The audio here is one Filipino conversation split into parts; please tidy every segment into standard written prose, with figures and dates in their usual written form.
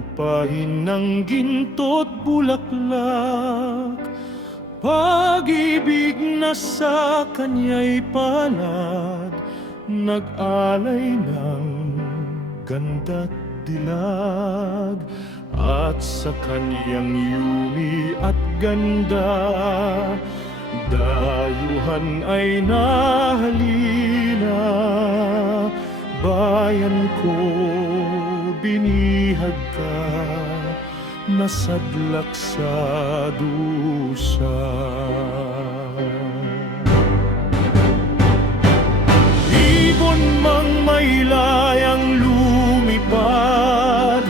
lupain ng ginto't bulaklak, pag-ibig na sa kanya'y palad, nag-alay ng ganda't dilag. At sa kanyang yumi at ganda, dayuhan ay nahalina. Bayan ko, binihag ka, nasadlak sa dusa. Ibon mang may layang lumipad,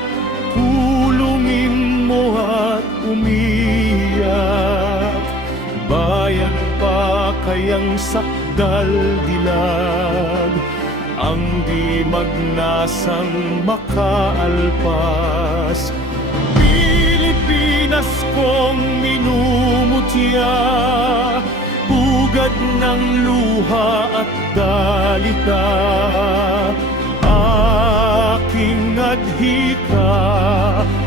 pulungin mo at umiyak. Bayan pa kayang sakdal dilag, ang di magnasang makaalpas. Pilipinas kong minumutya, pugad ng luha at dalita. Aking adhika,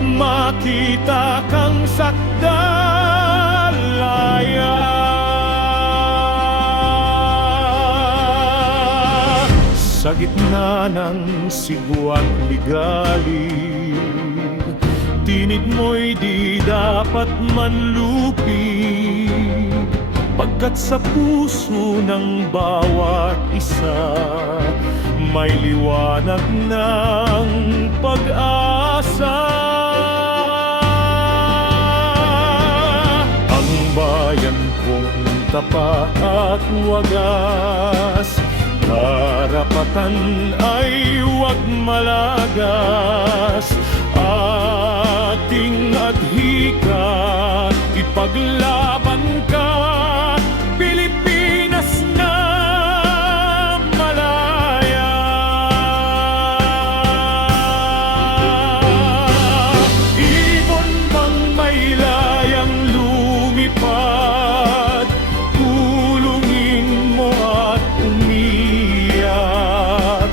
makita kang sakdalaya. Sa gitna ng sigwa't ligalig, tinig mo'y di dapat manlupig, pagkat sa puso ng bawat isa may liwanag ng pag-asa. Ang bayan kong tapat at wagas, karapatan ay huwag malagas. Ating adhika, ipaglaban ka, Pilipinas na malaya. Ibon mang may layang lumipad, pulungin mo at umiyak.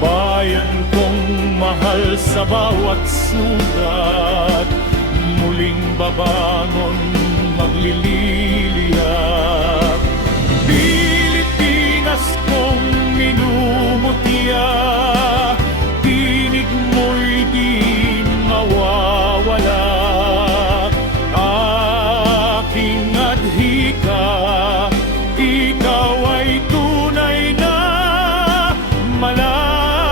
Bayan kong mahal sa bawat sugat, muling babangon, magliliyab. Pilipinas kong minumutya, tinig mo'y di mawawala. Aking adhika, ikaw ay tunay na malaya.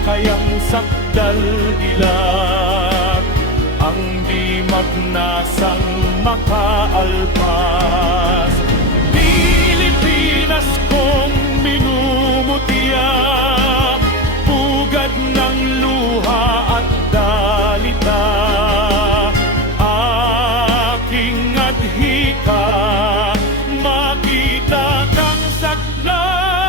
Kayang sakdal dilag, ang di magnasang makaalpas. Pilipinas kong minumutya, pugad ng luha at dalita. Aking adhika, makita kang sakdal.